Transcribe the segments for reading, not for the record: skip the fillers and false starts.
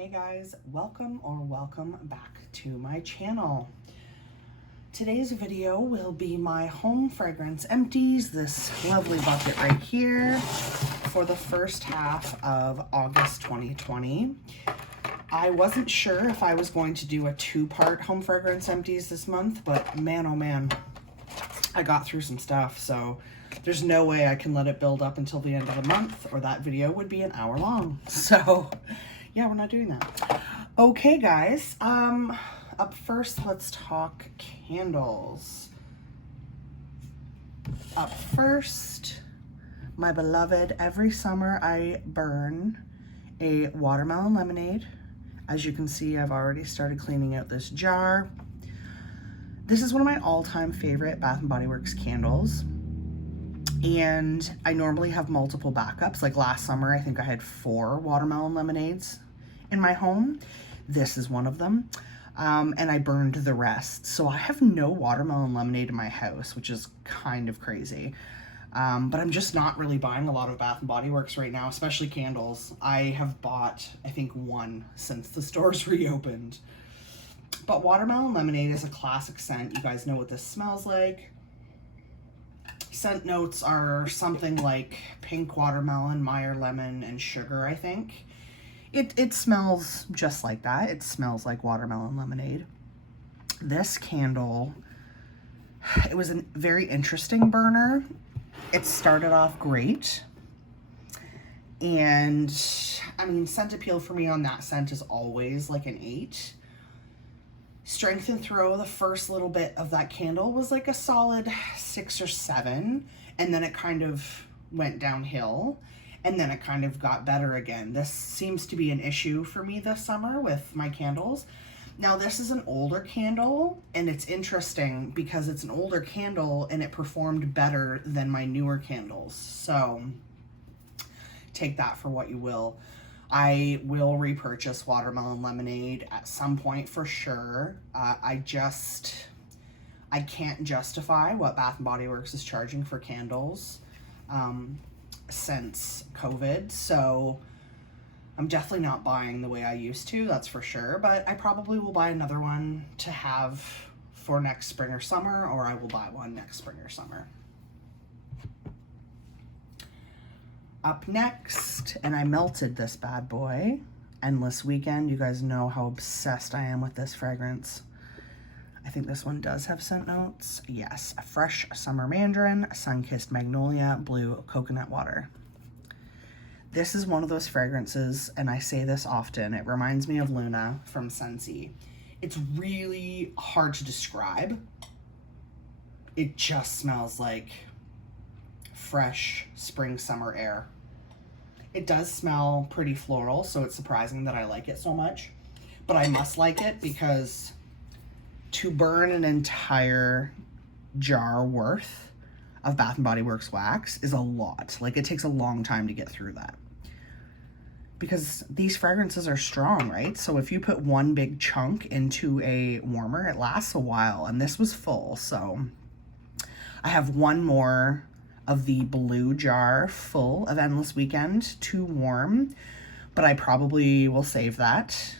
Hey guys, welcome back to my channel. Today's video will be my home fragrance empties, this lovely bucket right here, for the first half of August 2020. I wasn't sure if I was going to do a two-part home fragrance empties this month, but man oh man, I got through some stuff, so there's no way I can let it build up until the end of the month or that video would be an hour long. So yeah, we're not doing that. Okay guys, up first, let's talk candles. Up first, my beloved, every summer I burn a watermelon lemonade. As you can see, I've already started cleaning out this jar. This is one of my all-time favorite Bath & Body Works candles. And I normally have multiple backups. Like last summer, I think I had 4 watermelon lemonades in my home. This is one of them. And I burned the rest. So I have no watermelon lemonade in my house, which is kind of crazy. But I'm just not really buying a lot of Bath & Body Works right now, especially candles. I have bought, I think, 1 since the stores reopened. But watermelon lemonade is a classic scent. You guys know what this smells like. Scent notes are something like pink watermelon, Meyer lemon, and sugar, I think. It smells just like that. It smells like watermelon lemonade. This candle, it was a very interesting burner. It started off great. And, I mean, scent appeal for me on that scent is always like an 8. Strength and throw, the first little bit of that candle was like a solid 6 or 7, and then it kind of went downhill, and then it kind of got better again. This seems to be an issue for me this summer with my candles. Now this is an older candle, and it's interesting because it's an older candle and it performed better than my newer candles. So take that for what you will. I will repurchase watermelon lemonade at some point for sure. I can't justify what Bath & Body Works is charging for candles since COVID, so I'm definitely not buying the way I used to, that's for sure, but I probably will buy another one to have for next spring or summer, or I will buy one next spring or summer. Up next, and I melted this bad boy, Endless Weekend. You guys know how obsessed I am with this fragrance. I think this one does have scent notes. Yes, a fresh summer mandarin, sun-kissed magnolia, blue coconut water. This is one of those fragrances, and I say this often, it reminds me of Luna from Scentsy. It's really hard to describe. It just smells like fresh spring summer air. It does smell pretty floral, so it's surprising that I like it so much, but I must like it because to burn an entire jar worth of Bath & Body Works wax is a lot. Like, it takes a long time to get through that because these fragrances are strong, right? So if you put one big chunk into a warmer, it lasts a while, and this was full. So I have one more of the blue jar full of Endless Weekend to warm, but I probably will save that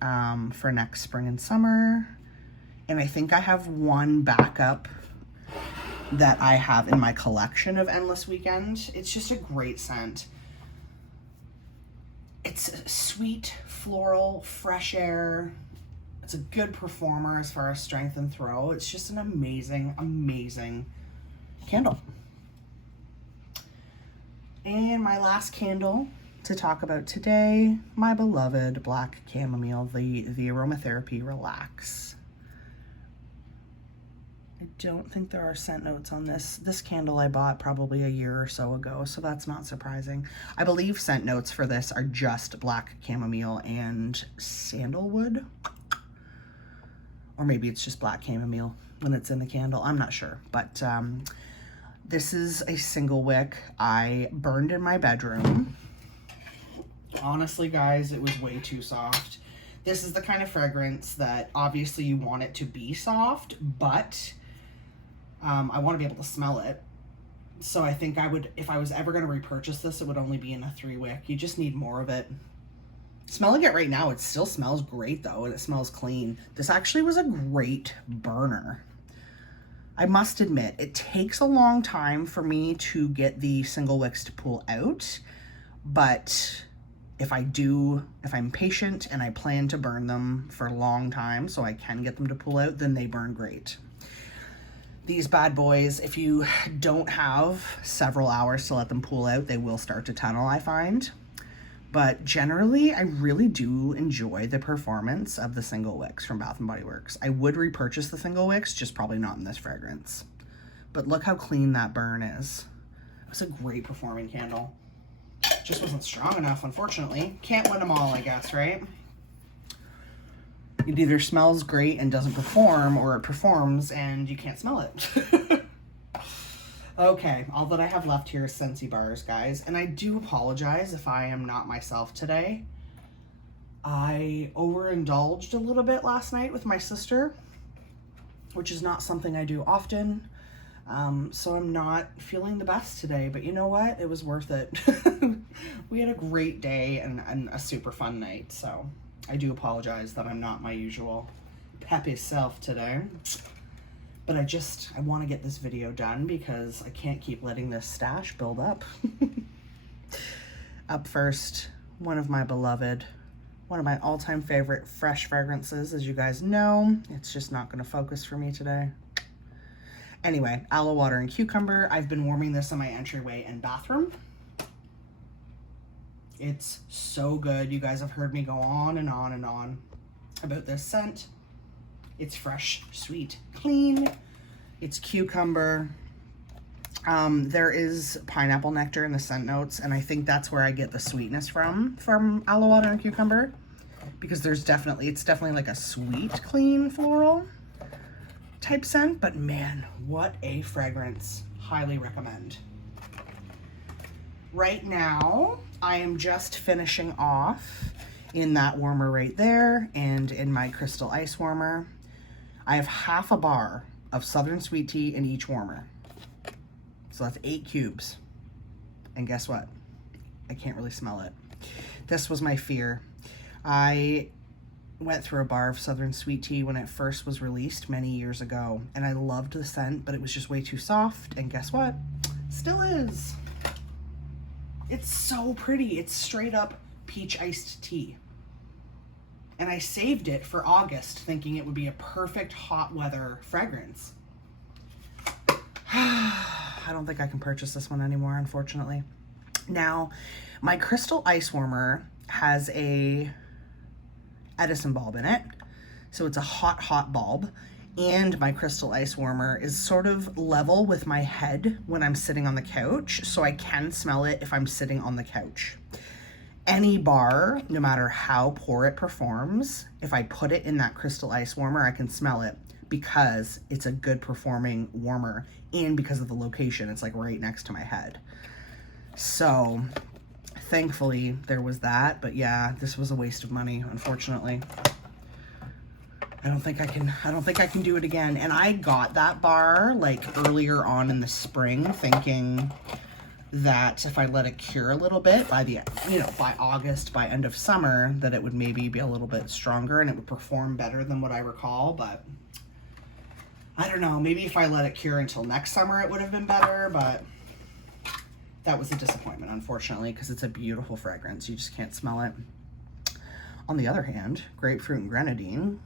for next spring and summer. And I think I have one backup that I have in my collection of Endless Weekend. It's just a great scent. It's sweet, floral, fresh air. It's a good performer as far as strength and throw. It's just an amazing, amazing candle. And my last candle to talk about today, my beloved Black Chamomile, the Aromatherapy Relax. I don't think there are scent notes on this. This candle I bought probably a year or so ago, so that's not surprising. I believe scent notes for this are just Black Chamomile and Sandalwood. Or maybe it's just Black Chamomile when it's in the candle. I'm not sure, but this is a single wick I burned in my bedroom. Honestly, guys, it was way too soft. This is the kind of fragrance that obviously you want it to be soft, but I want to be able to smell it. So I think I would, if I was ever going to repurchase this, it would only be in a 3-wick. You just need more of it. Smelling it right now, it still smells great though, and it smells clean. This actually was a great burner. I must admit, it takes a long time for me to get the single wicks to pull out, but if I'm patient and I plan to burn them for a long time so I can get them to pull out, then they burn great. These bad boys, if you don't have several hours to let them pull out, they will start to tunnel, I find. But generally, I really do enjoy the performance of the single wicks from Bath & Body Works. I would repurchase the single wicks, just probably not in this fragrance. But look how clean that burn is. It's a great performing candle. Just wasn't strong enough, unfortunately. Can't win them all, I guess, right? It either smells great and doesn't perform, or it performs and you can't smell it. Okay, all that I have left here is Scentsy bars, guys, and I do apologize if I am not myself today. I overindulged a little bit last night with my sister, which is not something I do often, so I'm not feeling the best today, but you know what? It was worth it. We had a great day and a super fun night, so I do apologize that I'm not my usual peppy self today. But I want to get this video done because I can't keep letting this stash build up. Up first, one of my all-time favorite fresh fragrances, as you guys know. It's just not going to focus for me today. Anyway, Aloe Water and Cucumber. I've been warming this on my entryway and bathroom. It's so good. You guys have heard me go on and on and on about this scent. It's fresh, sweet, clean. It's cucumber. There is pineapple nectar in the scent notes, and I think that's where I get the sweetness from Aloe Water and Cucumber, because it's definitely like a sweet, clean floral type scent, but man, what a fragrance. Highly recommend. Right now, I am just finishing off in that warmer right there and in my crystal ice warmer. I have half a bar of Southern Sweet Tea in each warmer. So that's 8 cubes. And guess what? I can't really smell it. This was my fear. I went through a bar of Southern Sweet Tea when it first was released many years ago, and I loved the scent, but it was just way too soft, and guess what? Still is. It's so pretty. It's straight up peach iced tea. And I saved it for August, thinking it would be a perfect hot weather fragrance. I don't think I can purchase this one anymore, unfortunately. Now, my crystal ice warmer has a Edison bulb in it. So it's a hot bulb. And my crystal ice warmer is sort of level with my head when I'm sitting on the couch, so I can smell it if I'm sitting on the couch. Any bar, no matter how poor it performs, if I put it in that crystal ice warmer, I can smell it because it's a good performing warmer, and because of the location, it's like right next to my head. So thankfully there was that, but yeah, this was a waste of money, unfortunately. I don't think I can do it again. And I got that bar like earlier on in the spring, thinking that if I let it cure a little bit by by August, by end of summer, that it would maybe be a little bit stronger and it would perform better than what I recall. But I don't know, maybe if I let it cure until next summer, it would have been better, but that was a disappointment, unfortunately, because it's a beautiful fragrance. You just can't smell it. On the other hand, grapefruit and grenadine.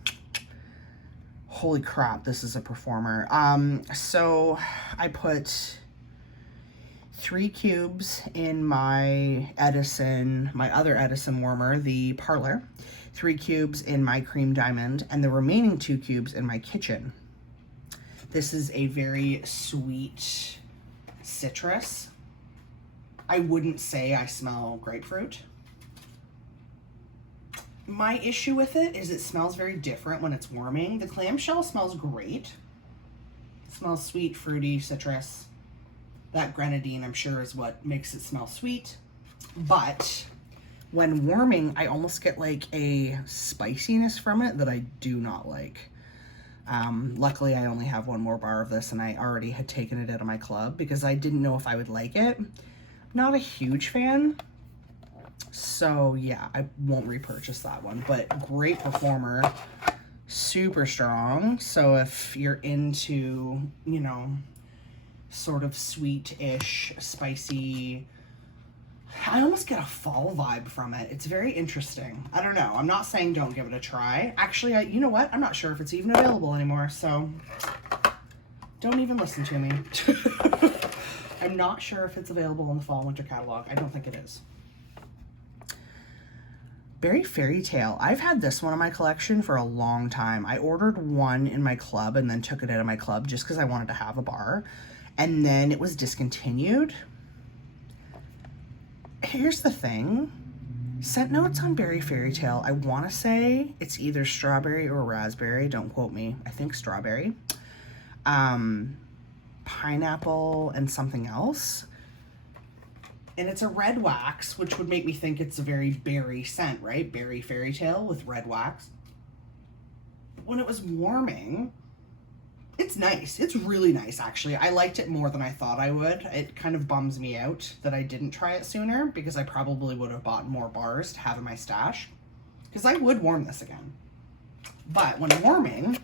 Holy crap, this is a performer. So I put 3 cubes in my other Edison warmer, the Parlor, 3 cubes in my Cream Diamond, and the remaining 2 cubes in my kitchen. This is a very sweet citrus. I wouldn't say I smell grapefruit. My issue with it is it smells very different when it's warming. The clamshell smells great. It smells sweet, fruity, citrus. That grenadine, I'm sure, is what makes it smell sweet. But when warming, I almost get like a spiciness from it that I do not like. Luckily, I only have one more bar of this, and I already had taken it out of my club because I didn't know if I would like it. Not a huge fan. So yeah, I won't repurchase that one, but great performer, super strong. So if you're into, you know, sort of sweet-ish, spicy, I almost get a fall vibe from it. It's very interesting. I don't know. I'm not saying don't give it a try. Actually, you know what? I'm not sure if it's even available anymore, so don't even listen to me. I'm not sure if it's available in the fall winter catalog. I don't think it is. Berry Fairy Tale. I've had this one in my collection for a long time. I ordered one in my club and then took it out of my club just because I wanted to have a bar. And then it was discontinued. Here's the thing. Scent notes on Berry Fairy Tale, I want to say it's either strawberry or raspberry. Don't quote me. I think strawberry. Pineapple and something else. And it's a red wax, which would make me think it's a very berry scent, right? Berry Fairy Tale with red wax. But when it was warming, it's nice. It's really nice, actually. I liked it more than I thought I would. It kind of bums me out that I didn't try it sooner because I probably would have bought more bars to have in my stash because I would warm this again. But when warming,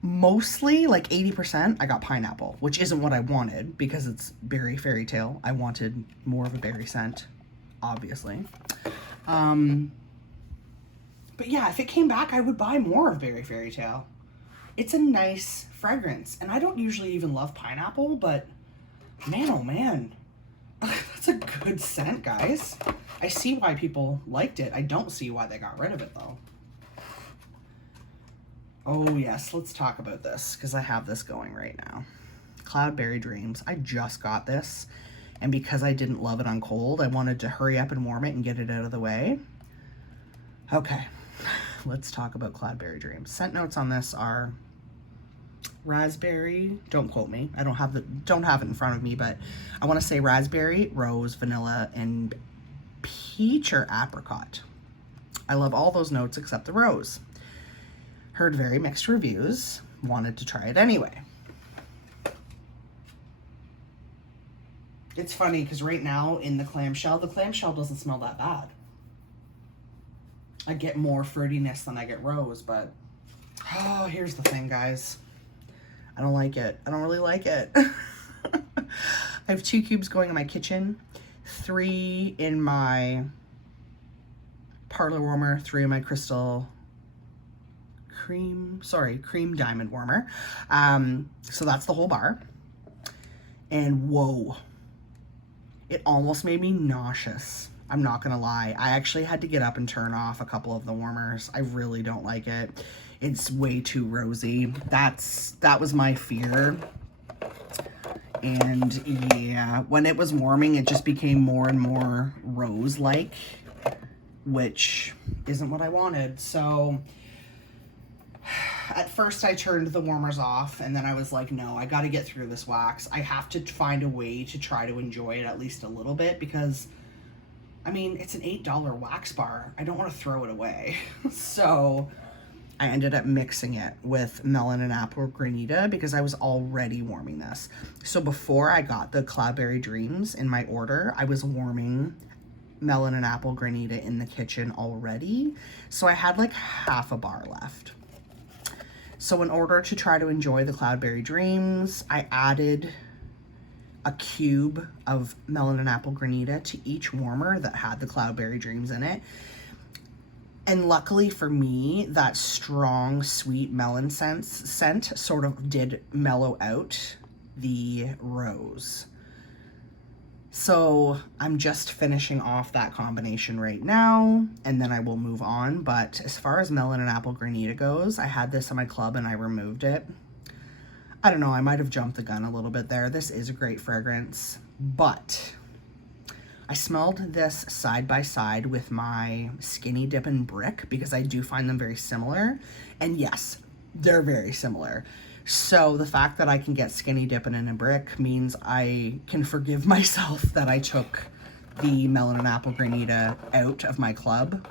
mostly like 80%, I got pineapple, which isn't what I wanted because it's Berry Fairy Tale. I wanted more of a berry scent, obviously. But yeah, if it came back, I would buy more of Berry Fairy Tale. It's a nice fragrance, and I don't usually even love pineapple, but man, oh man, that's a good scent, guys. I see why people liked it. I don't see why they got rid of it, though. Oh yes, let's talk about this, because I have this going right now. Cloudberry Dreams. I just got this, and because I didn't love it on cold, I wanted to hurry up and warm it and get it out of the way. Okay, let's talk about Cloudberry Dreams. Scent notes on this are raspberry, don't quote me, I don't have it in front of me, but I want to say raspberry, rose, vanilla, and peach or apricot. I love all those notes except the rose. Heard very mixed reviews, wanted to try it anyway. It's funny because right now in the clamshell doesn't smell that bad. I get more fruitiness than I get rose, but oh, here's the thing, guys. I don't like it. I don't really like it. I have 2 cubes going in my kitchen, 3 in my parlor warmer, 3 in my cream diamond warmer. So that's the whole bar. And whoa, it almost made me nauseous. I'm not gonna lie. I actually had to get up and turn off a couple of the warmers. I really don't like it. It's way too rosy. That was my fear. And yeah, when it was warming, it just became more and more rose-like, which isn't what I wanted. So at first I turned the warmers off, and then I was like, no, I got to get through this wax. I have to find a way to try to enjoy it at least a little bit because, I mean, it's an $8 wax bar. I don't want to throw it away. So I ended up mixing it with melon and apple granita because I was already warming this. So before I got the Cloudberry Dreams in my order, I was warming melon and apple granita in the kitchen already. So I had like half a bar left. So in order to try to enjoy the Cloudberry Dreams, I added a cube of melon and apple granita to each warmer that had the Cloudberry Dreams in it. And luckily for me, that strong, sweet melon scent sort of did mellow out the rose. So I'm just finishing off that combination right now, and then I will move on. But as far as melon and apple granita goes, I had this in my club and I removed it. I don't know, I might have jumped the gun a little bit there. This is a great fragrance, but I smelled this side by side with my Skinny Dippin' Brick because I do find them very similar. And yes, they're very similar. So the fact that I can get Skinny Dippin' in a brick means I can forgive myself that I took the melon and apple granita out of my club,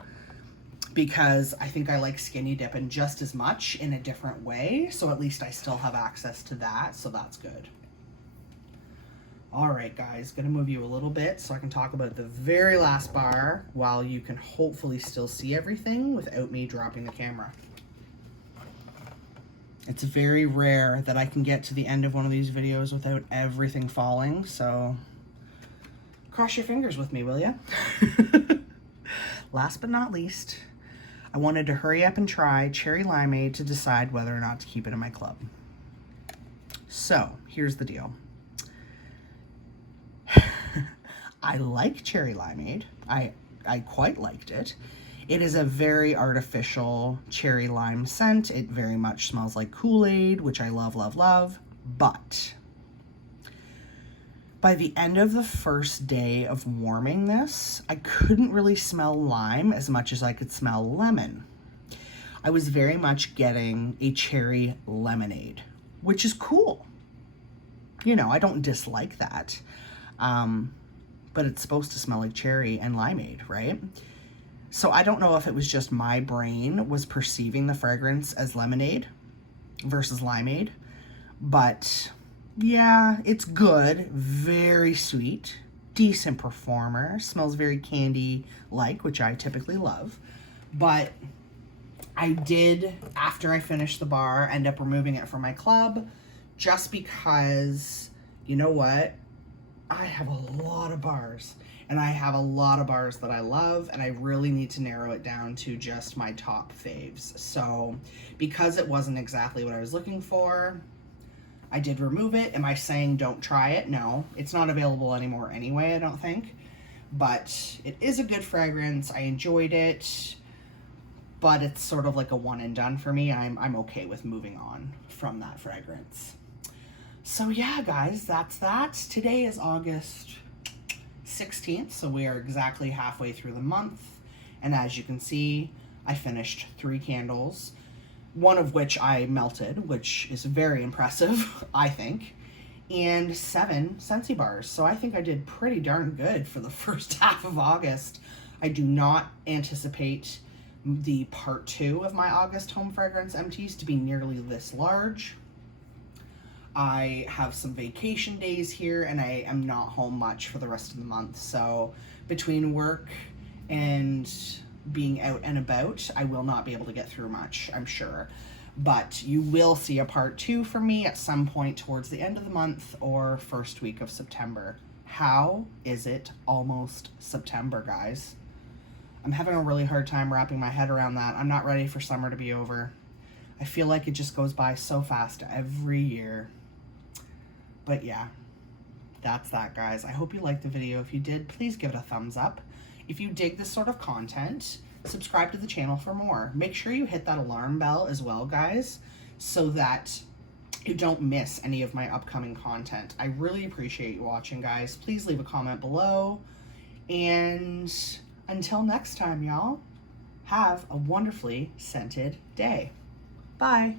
because I think I like Skinny Dippin' just as much in a different way. So at least I still have access to that. So that's good. All right, guys, gonna move you a little bit so I can talk about the very last bar while you can hopefully still see everything without me dropping the camera. It's very rare that I can get to the end of one of these videos without everything falling, so cross your fingers with me, will ya? Last but not least, I wanted to hurry up and try cherry limeade to decide whether or not to keep it in my club. So, here's the deal. I like cherry limeade. I quite liked it. It is a very artificial cherry lime scent. It very much smells like Kool-Aid, which I love, love, love. But by the end of the first day of warming this, I couldn't really smell lime as much as I could smell lemon. I was very much getting a cherry lemonade, which is cool. You know, I don't dislike that. But it's supposed to smell like cherry and limeade, right? So I don't know if it was just my brain was perceiving the fragrance as lemonade versus limeade, but yeah, it's good, very sweet, decent performer, smells very candy-like, which I typically love, but I did, after I finished the bar, end up removing it from my club just because, you know what? I have a lot of bars, and I have a lot of bars that I love, and I really need to narrow it down to just my top faves. So because it wasn't exactly what I was looking for, I did remove it. Am I saying don't try it? No, it's not available anymore anyway, I don't think. But it is a good fragrance. I enjoyed it, but it's sort of like a one and done for me. I'm okay with moving on from that fragrance. So yeah, guys, that's that. Today is August 16th, so we are exactly halfway through the month. And as you can see, I finished 3 candles, one of which I melted, which is very impressive, I think, and 7 Scentsy bars. So I think I did pretty darn good for the first half of August. I do not anticipate the part 2 of my August home fragrance empties to be nearly this large. I have some vacation days here, and I am not home much for the rest of the month. So between work and being out and about, I will not be able to get through much, I'm sure. But you will see a part 2 from me at some point towards the end of the month or first week of September. How is it almost September, guys? I'm having a really hard time wrapping my head around that. I'm not ready for summer to be over. I feel like it just goes by so fast every year. But yeah, that's that, guys. I hope you liked the video. If you did, please give it a thumbs up. If you dig this sort of content, subscribe to the channel for more. Make sure you hit that alarm bell as well, guys, so that you don't miss any of my upcoming content. I really appreciate you watching, guys. Please leave a comment below. And until next time, y'all, have a wonderfully scented day. Bye.